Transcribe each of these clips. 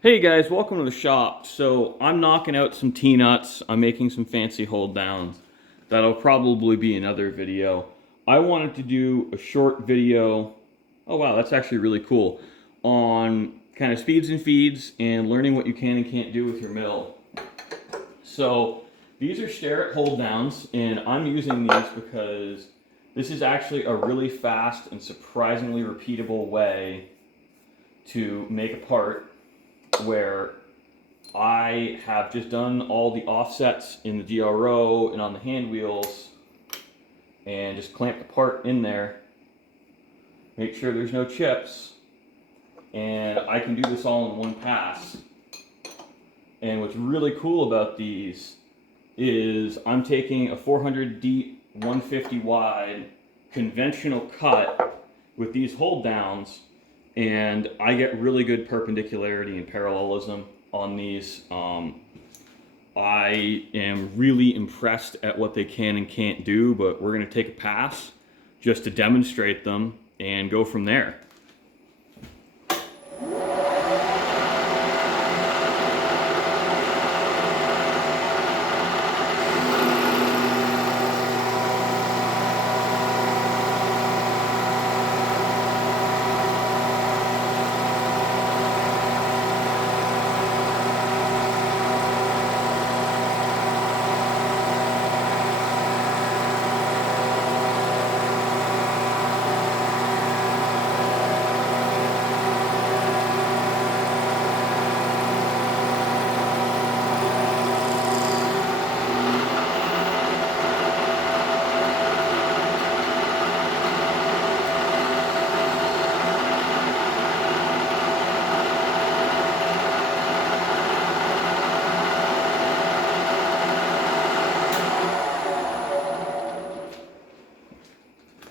Hey guys, welcome to the shop. So I'm knocking out some T-nuts. I'm making some fancy hold downs. That'll probably be another video. I wanted to do a short video. Oh wow, that's actually really cool. On kind of speeds and feeds and learning what you can and can't do with your mill. So these are Starrett hold downs, and I'm using these because this is actually a really fast and surprisingly repeatable way to make a part where I have just done all the offsets in the DRO and on the hand wheels and just clamp the part in there, make sure there's no chips, and I can do this all in one pass. And what's really cool about these is I'm taking a 400 deep, 150 wide conventional cut with these hold downs, and I get really good perpendicularity and parallelism on these. I am really impressed at what they can and can't do, but we're going to take a pass just to demonstrate them and go from there.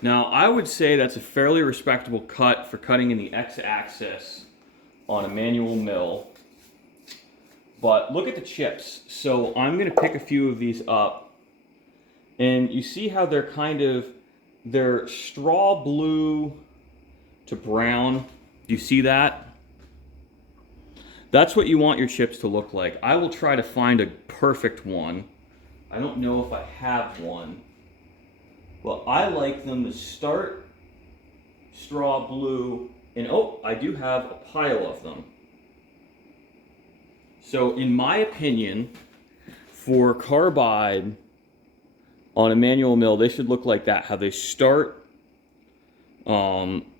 Now, I would say that's a fairly respectable cut for cutting in the x-axis on a manual mill. But look at the chips. So I'm going to pick a few of these up. And you see how they're straw blue to brown. Do you see that? That's what you want your chips to look like. I will try to find a perfect one. I don't know if I have one. Well, I like them to start straw blue, and oh, I do have a pile of them. So in my opinion, for carbide on a manual mill, they should look like that, how they start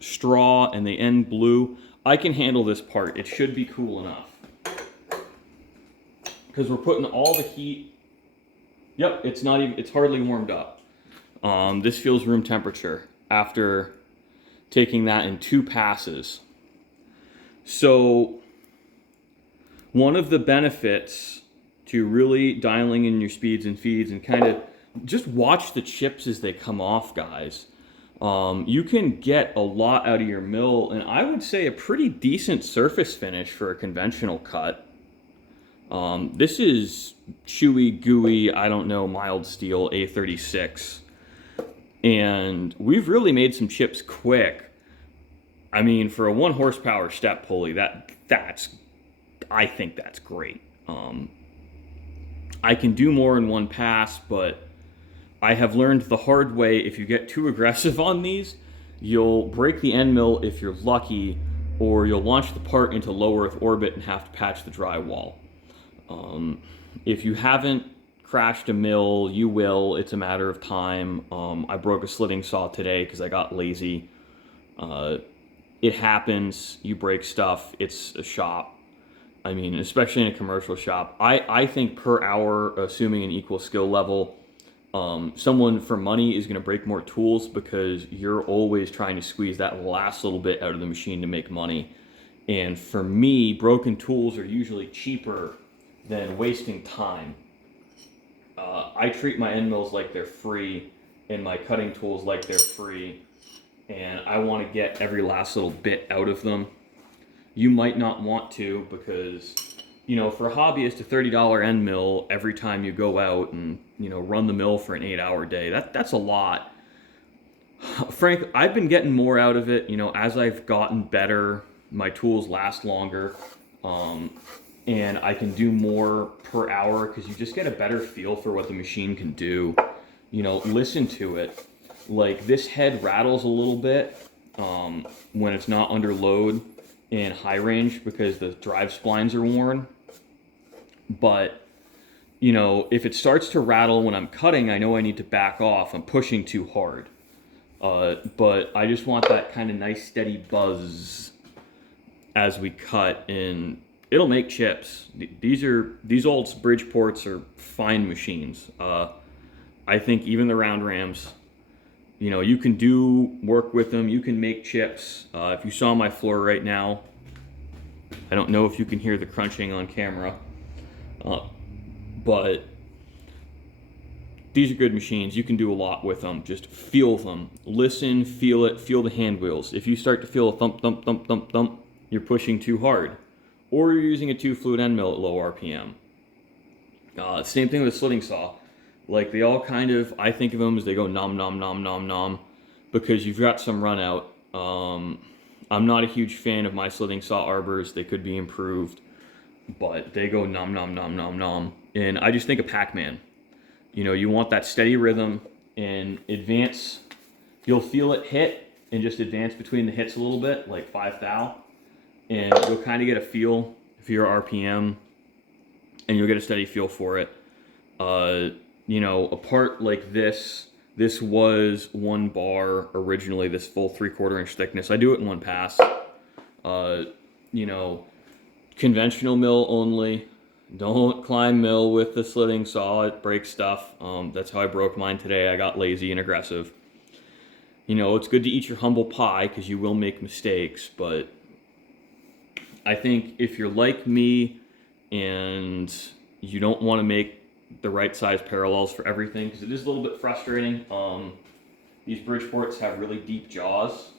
straw and they end blue. I can handle this part. It should be cool enough. Because we're putting all the heat. Yep, it's hardly warmed up. This feels room temperature after taking that in 2 passes. So one of the benefits to really dialing in your speeds and feeds and kind of just watch the chips as they come off, guys. You can get a lot out of your mill, and I would say a pretty decent surface finish for a conventional cut. This is chewy, gooey, I don't know, mild steel A36. And we've really made some chips quick. I mean, for a 1 horsepower step pulley, I think that's great. I can do more in one pass, but I have learned the hard way, if you get too aggressive on these, you'll break the end mill if you're lucky, or you'll launch the part into low Earth orbit and have to patch the drywall. If you haven't crashed a mill, you will. It's a matter of time. I broke a slitting saw today because I got lazy. It happens. You break stuff. It's a shop. I mean, especially in a commercial shop. I think per hour, assuming an equal skill level, someone for money is going to break more tools because you're always trying to squeeze that last little bit out of the machine to make money. And for me, broken tools are usually cheaper than wasting time. I treat my end mills like they're free and my cutting tools like they're free, and I want to get every last little bit out of them. You might not want to because, for a hobbyist, a $30 end mill every time you go out and, run the mill for an 8-hour day, that's a lot. Frank, I've been getting more out of it, as I've gotten better, my tools last longer. And I can do more per hour because you just get a better feel for what the machine can do. You know, listen to it. Like this head rattles a little bit when it's not under load in high range because the drive splines are worn. But, you know, if it starts to rattle when I'm cutting, I know I need to back off. I'm pushing too hard. But I just want that kind of nice steady buzz as we cut, and it'll make chips. These old Bridgeports are fine machines. I think even the round rams, you know, you can do work with them. You can make chips. If you saw my floor right now, I don't know if you can hear the crunching on camera, but these are good machines. You can do a lot with them. Just feel them. Listen, feel it, feel the hand wheels. If you start to feel a thump, thump, thump, thump, thump, you're pushing too hard. Or you're using a 2-flute end mill at low RPM. Same thing with a slitting saw. Like they all kind of, I think of them as they go nom, nom, nom, nom, nom, because you've got some run out. I'm not a huge fan of my slitting saw arbors. They could be improved, but they go nom, nom, nom, nom, nom. And I just think of Pac-Man. You know, you want that steady rhythm and advance. You'll feel it hit and just advance between the hits a little bit, like 5 thou. And you'll kind of get a feel for your RPM and you'll get a steady feel for it. You know, a part like this was 1 bar originally, this full 3/4 inch thickness. I do it in 1 pass. You know, conventional mill only. Don't climb mill with the slitting saw, it breaks stuff. That's how I broke mine today. I got lazy and aggressive. You know, it's good to eat your humble pie because you will make mistakes, but I think if you're like me and you don't want to make the right size parallels for everything, because it is a little bit frustrating. These Bridgeports have really deep jaws,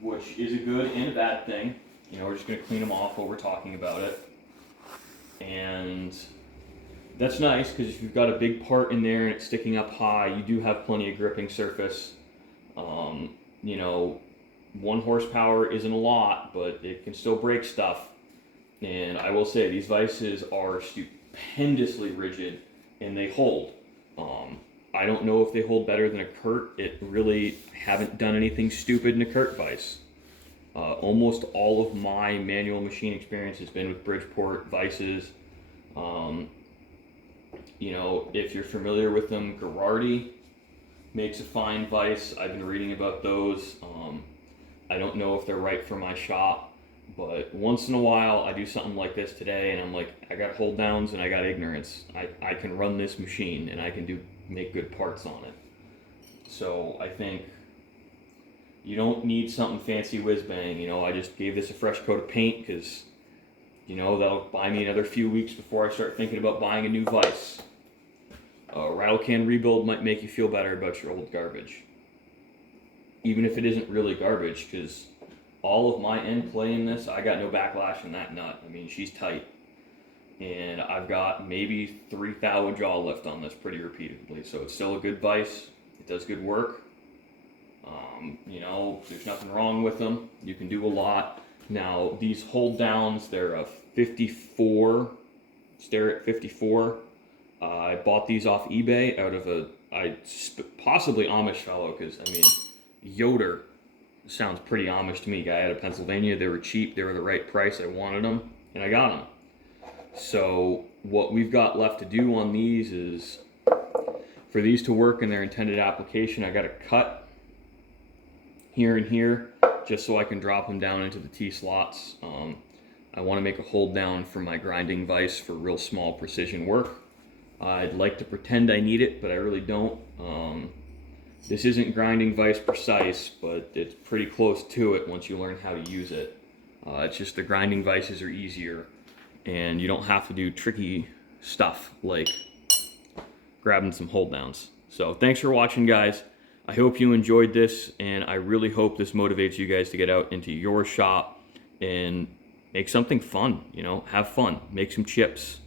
which is a good and a bad thing. You know, we're just going to clean them off while we're talking about it. And that's nice because if you've got a big part in there and it's sticking up high, you do have plenty of gripping surface. You know, 1 horsepower isn't a lot, but it can still break stuff. And I will say these vices are stupendously rigid and they hold. I don't know if they hold better than a Kurt. It really haven't done anything stupid in a Kurt vise. Almost all of my manual machine experience has been with Bridgeport vices. You know, if you're familiar with them, Gerardi makes a fine vise. I've been reading about those. I don't know if they're right for my shop, but once in a while I do something like this today and I'm like, I got hold downs and I got ignorance. I can run this machine and I can make good parts on it. So I think you don't need something fancy whiz bang. You know, I just gave this a fresh coat of paint because, you know, that'll buy me another few weeks before I start thinking about buying a new vise. A rattle can rebuild might make you feel better about your old garbage. Even if it isn't really garbage, because all of my end play in this, I got no backlash in that nut. I mean, she's tight. And I've got maybe 3 thou jaw lift on this pretty repeatedly. So it's still a good vise. It does good work. You know, there's nothing wrong with them. You can do a lot. Now, these hold downs, they're a 54, stare at 54. I bought these off eBay out of possibly Amish fellow, because, I mean, Yoder sounds pretty Amish to me. Guy out of Pennsylvania. They were cheap. They were the right price. I wanted them, and I got them. So what we've got left to do on these is, for these to work in their intended application, I got to cut here and here just so I can drop them down into the T-slots. I want to make a hold down for my grinding vise for real small precision work. I'd like to pretend I need it, but I really don't. This isn't grinding vise precise, but it's pretty close to it once you learn how to use it. It's just the grinding vices are easier, and you don't have to do tricky stuff like grabbing some hold downs. So thanks for watching, guys. I hope you enjoyed this, and I really hope this motivates you guys to get out into your shop and make something fun, you know, have fun, make some chips.